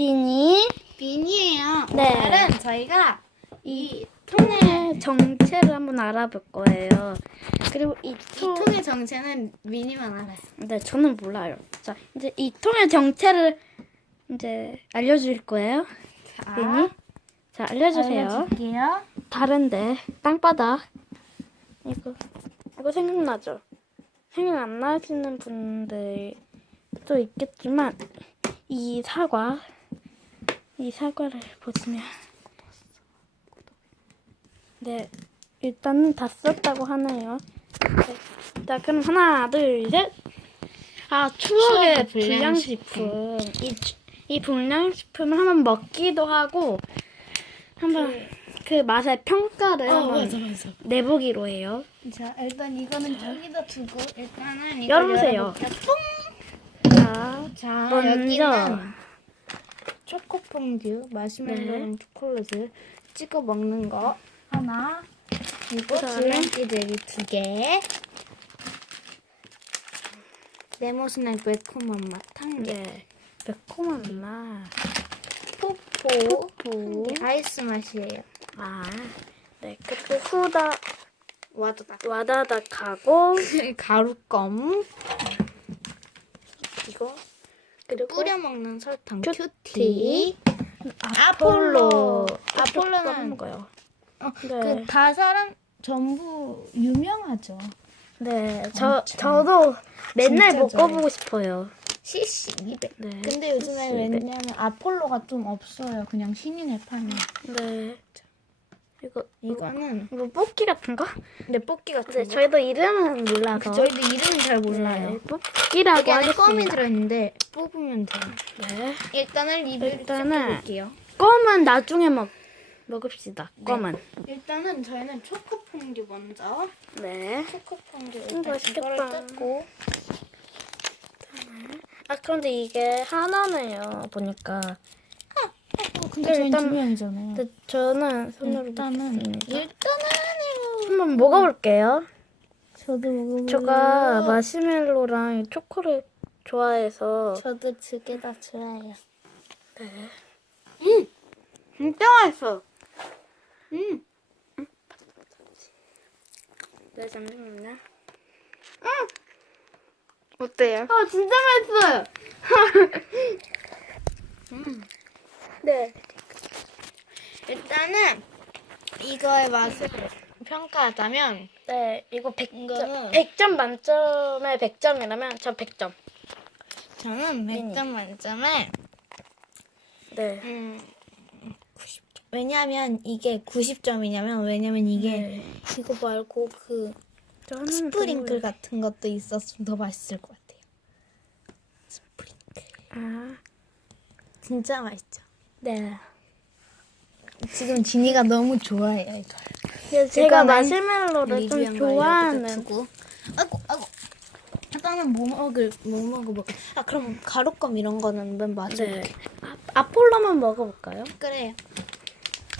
비니 비니예요. 네. 오늘은 저희가 이 통의 정체를 한번 알아볼 거예요. 그리고 이 이 통, 통의 정체는 미니만 알아요. 네 저는 몰라요. 자 이제 이 통의 정체를 이제 알려줄 거예요. 자, 비니 자 알려주세요. 알려줄게요. 다른데 땅바닥 이거 이거 생각나죠? 생각 안 나시는 분들도 있겠지만 이 사과 이 사과를 보시면 네 일단은 다 썼다고 하네요. 네. 자 그럼 하나 둘셋아 추억의 불량식품 이, 불량식품을 한번 먹기도 하고 한번 그 맛의 평가를 어, 한번 맞아, 맞아. 내보기로 해요. 자, 일단 이거는 저기다 두고 일단은 열어보세요. 자, 자, 먼저 여기는 초코 퐁듀, 마시멜로랑 네. 초콜릿을 찍어 먹는 거 하나, 그리고 그다음에 줄넘기 젤리 두 개, 네모 스낵 매콤한 맛 한 개, 네, 매콤한 맛. 포포, 포. 한 개, 아이스 맛이에요. 아, 네, 그리고 후다 와다다. 와다닥 하고 가루껌, 이거 그리고 뿌려 먹는 설탕, 큐티. 큐티, 아폴로. 아폴로는 먹어요. 어, 네. 그다 사람 전부 유명하죠. 네, 저 엄청. 저도 맨날 진짜 먹어보고 싶어요. CC 200. 네. 근데 요즘에 CC 200. 왜냐면 아폴로가 좀 없어요. 그냥 신인의 판이. 네, 이거 이거는 이거 뽑기 같은 거? 내 뽑기 같은 네, 거. 저희도 이름은 몰라서. 저희도 이름은 잘 몰라요. 네, 뽑기라고 여기 안에 껌이 하겠습니다. 들어있는데 뽑으면 돼요. 네. 일단은 리뷰를 일단은 시작해볼게요. 껌은 나중에 먹 먹읍시다. 껌은. 일단은 저희는 초코 퐁듀 먼저. 네. 초코 퐁듀 음, 일단 맛있겠다. 이거를 뜯고 아 그런데 이게 하나네요. 보니까. 어, 근데 두 명이잖아요. 근데 저는 손으로 일단은 먹겠습니다. 일단은 한번 먹어볼게요. 저도 먹어볼래요. 제가 마시멜로랑 초코를 좋아해서. 저도 두 개 다 좋아해요. 진짜 맛있어. 음. 네 잠시만요. 음. 어때요? 아 진짜 맛있어요. 음. 네. 일단은 이거의 맛을 평가하자면 네, 이거 100점, 이거는- 100점 만점에 100점이라면 저 100점. 저는 100점 만점에 네. 음, 90점. 왜냐면 이게 90점이냐면 왜냐면 이게 네. 이거 말고 그 저는 스프링클 같은 것도 있었으면 더 맛있을 것 같아요. 스프링클. 아, 진짜 맛있죠. 네. 지금 지니가 너무 좋아해요 이걸. 그래서 제가 이거는 마시멜로를 좀 리뷰한 거 여기다 좋아하는 두고. 아이고 아이고. 일단은 뭐 먹을 뭐 먹어볼까? 아 그럼 가루껌 이런 거는 맨 마지막에. 네. 아, 아폴로만 먹어볼까요? 그래요.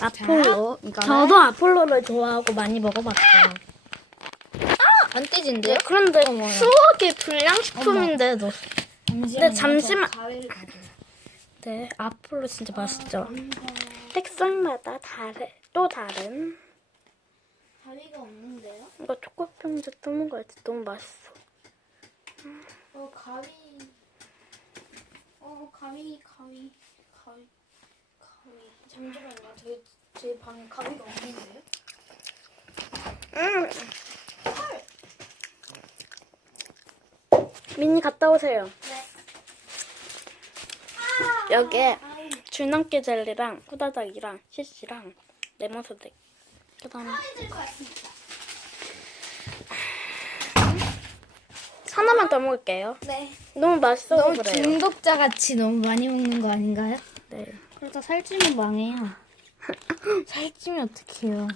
아폴로. 이거는- 저도 아폴로를 좋아하고 많이 먹어봤어요. 안 떼진대요? 네, 그런데. 추억의 불량식품인데도. 네, 잠시만. 가위를. 네, 아폴로 진짜 맛있죠. 색상마다 다른, 또 다른. 가위가 없는데요? 이거 초코평도 또 먹어야지. 너무 맛있어. 어 가위. 어 가위 가위 가위 가위. 잠시만요. 제, 제 방에 가위가 없는데요? 음. 미니 갔다 오세요. 네. 여기에. 줄넘기 젤리랑 후다닥이랑 CC랑 레몬소드. 왔습니다. 하나만 더 먹을게요. 네. 너무 맛있어서 너무 그래요. 중독자 같이 너무 많이 먹는 거 아닌가요? 네. 그러다 살찌면 망해요. 살찌면 어떡해요.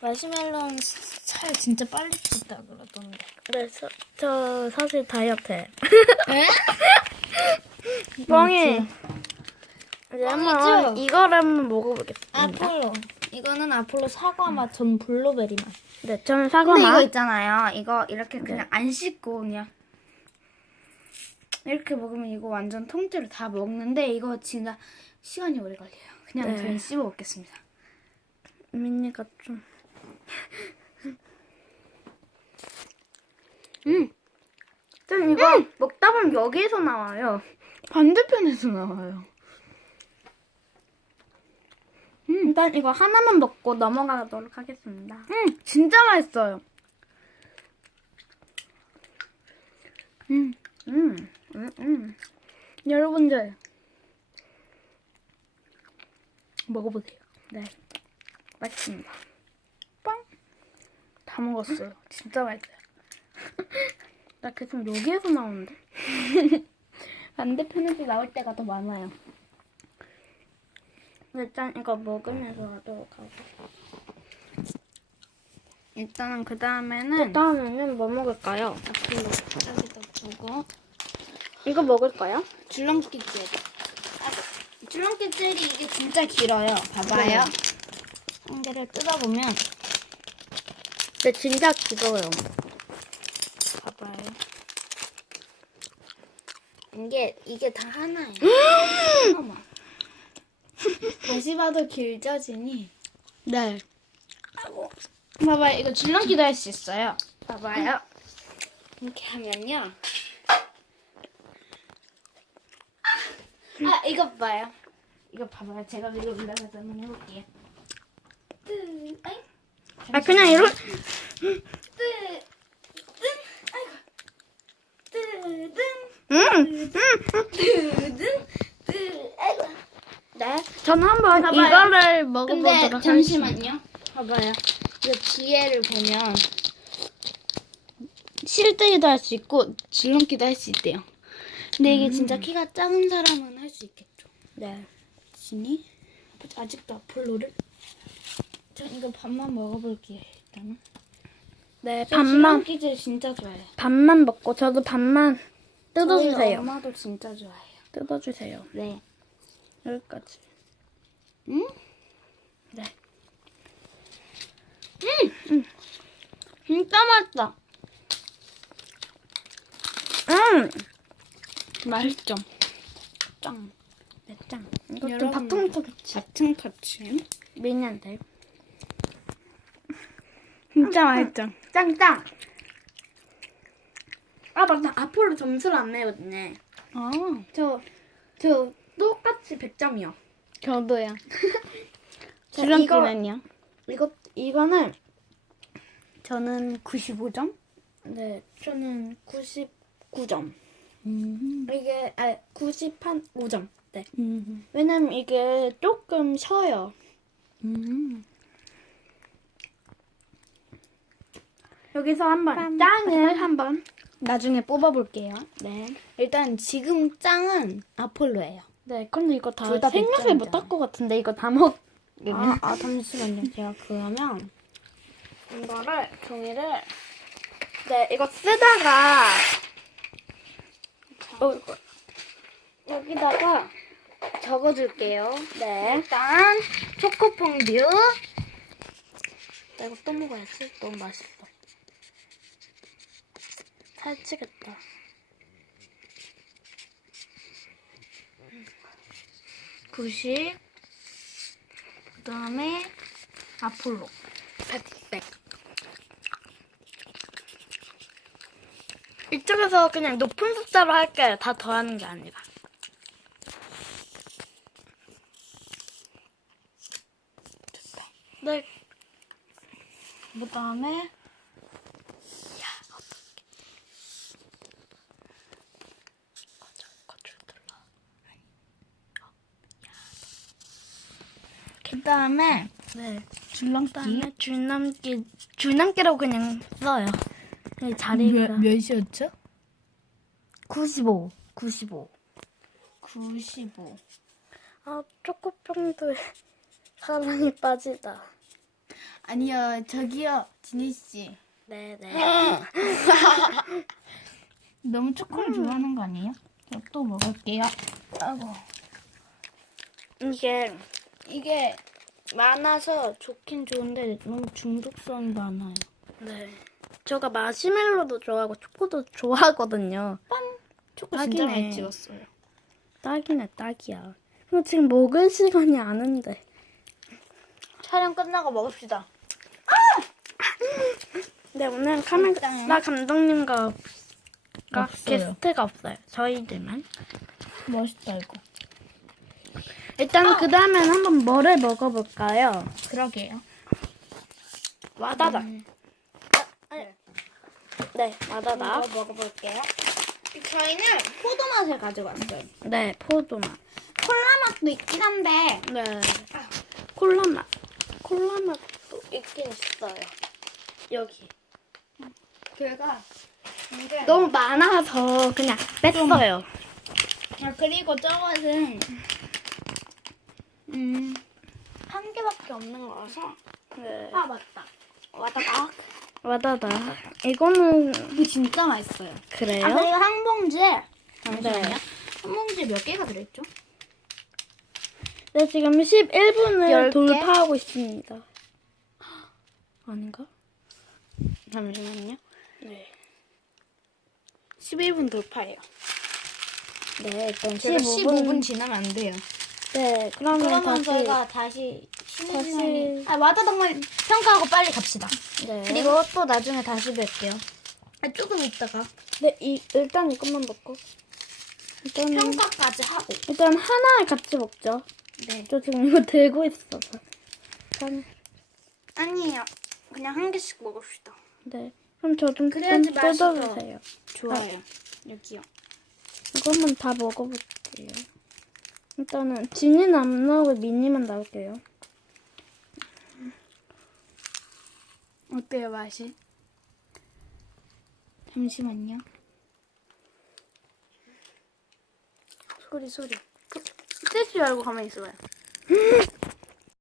마시멜로는 살 진짜 빨리 찐다 그러던데. 그래서 저 사실 다이어트. 해. 에? 뻥이. 한번 뻥이죠? 이거를 한번 먹어보겠습니다. 아폴로. 이거는 아폴로 사과 맛, 전 블루베리 맛. 네, 저는 사과 근데 이거 맛. 있잖아요. 이거 이렇게 그냥 안 씻고 그냥 이렇게 먹으면 이거 완전 통째로 다 먹는데 이거 진짜 시간이 오래 걸려요. 그냥 네. 그냥 씹어 먹겠습니다. 미니가 좀. 음. 전 이거 먹다 보면 여기에서 나와요. 반대편에서 나와요. 음, 일단 이거 하나만 먹고 넘어가도록 하겠습니다. 음, 진짜 맛있어요. 음, 음, 음, 음. 여러분들 먹어보세요. 네, 맛있습니다. 빵. 다 먹었어요. 진짜 맛있어요. 나 계속 여기에서 나오는데. 반대편에서 나올 때가 더 많아요. 일단 이거 먹으면서 하도록 하고. 일단은 그 다음에는 다음에는 뭐 먹을까요? 여기다 두고 이거 먹을까요? 줄넘기 젤리. 아, 줄넘기 젤리 이게 진짜 길어요. 봐봐요. 한 개를 뜯어보면 네, 진짜 길어요. 봐봐요. 이게 이게 다 하나예요. 어머. 다시 봐도 길져지니. 네. 봐봐요. 이거 줄넘기도 할 수 있어요. 봐봐요. 이렇게 하면요. 아 이거 봐요. 이거 봐봐요. 제가 위로 올라가서 한번 해볼게요. 뜨, 아이, 아 그냥 이런 뜨, 뜬, 아이고, 뜨, 뜬, 음, 음. 뜨, 뜬, 뜨, 아이고. 네. 저는 한번 봐봐요. 이거를 근데 먹어보도록 하겠습니다. 잠시만요. 봐봐요. 이 뒤에를 보면 실뜨기도 할 수 있고 줄넘기도 할 수 있대요. 근데 이게 진짜 키가 작은 사람은 할 수 있겠죠. 네. 지니? 아직도 아폴로를? 저 이거 밥만 먹어볼게요. 일단은. 네, 저 밥만 줄넘기질 진짜 좋아해요. 밥만 먹고 저도 밥만 저희 뜯어주세요. 엄마도 진짜 좋아해요. 뜯어주세요. 네. 여기까지. 응? 네. 진짜 맛있다. 음, 맛있죠? 짱. 네, 짱. 바통터겠지. 같은 파츠. 미니한테. 진짜 맛있죠. 짱 짱. 아 맞다. 아폴로 점수를 안 내거든요. 아, 저, 저 똑같이 100점이요. 저도요. 줄넘기는요? 이거 이거는 저는 95점? 네 저는 99점. 음. 이게 아 90한 5점. 네. 음. 왜냐면 이게 조금 쉬어요. 음. 여기서 한번 짱을 한번 나중에 뽑아볼게요. 네. 일단 지금 짱은 아폴로예요. 네, 근데 이거 다 둘다 생각을 100점이잖아요. 못할 것 같은데 이거 다 먹. 아, 아 잠시만요. 제가 그러면 이거를 종이를 네 이거 쓰다가 어 이거 여기다가 적어줄게요. 네 일단 초코퐁듀. 나 이거 또 먹어야지. 너무 맛있어. 살찌겠다. 구십. 그다음에 아폴로. 백. 이쪽에서 그냥 높은 숫자로 할게요. 다 더하는 게 아니라. 네. 그 다음에 그 다음에 네. 줄넘기 그다음에 줄넘기 줄넘기라고 그냥 써요. 이 자리가 몇이었죠? 95. 95. 95. 아 초코병도 사랑이 빠지다. 아니요, 저기요, 지니 씨. 네네. 너무 초코를 좋아하는 거 아니에요? 저또 먹을게요. 아이고. 이게 이게 많아서 좋긴 좋은데 너무 중독성이 많아요. 네. 제가 마시멜로도 좋아하고 초코도 좋아하거든요. 빵. 초코 진짜 딱이네. 많이 찍었어요. 딱이네 딱이야. 근데 지금 먹을 시간이 아는데. 촬영 끝나고 먹읍시다. 네 오늘 카메라 감독님과 가 없어요. 게스트가 없어요. 저희들만. 멋있다 이거. 일단 그 다음엔 한번 뭐를 먹어볼까요? 그러게요. 와다다. 음, 네 와다다. 이거 먹어볼게요. 저희는 포도 맛을 가져왔어요. 네 포도맛. 콜라 맛도 있긴 한데 네 콜라 맛. 콜라 맛도 있긴 있어요. 여기. 걔가 이게 너무 많아서 그냥 뺐어요. 아, 그리고 저것은 음, 한 개밖에 없는 거라서 네. 아 맞다 와다다 와다다. 이거는 이거 진짜 맛있어요 그래요? 아 그리고 한 봉지에 잠시만요 네. 한 봉지에 몇 개가 들어있죠? 네, 지금 11분을 열 개? 돌파하고 있습니다. 아닌가? 잠시만요 네. 11분 돌파예요 네, 일단 제가 15분. 15분 지나면 안 돼요 네, 그러면 그러면 다시. 저희가 다시 다시- 시간이 아 와다닥만 평가하고 빨리 갑시다 네. 그리고 또 나중에 다시 뵐게요 아, 조금 있다가 네, 이, 일단 이것만 먹고. 일단은, 평가까지 하고 일단 하나 같이 먹죠. 네 저 지금 이거 들고 있어서. 일단, 아니에요 그냥 한 개씩 먹읍시다 네. 그럼 저좀 그래야지 맛이 더- 뜯어주세요. 좋아요 여기요 이것만 다 먹어볼게요. 일단은 진이는 안 나오고 미니만 나올게요. 어때요 맛이? 잠시만요. 소리 소리. 떼지 말고 가만히 있어봐요.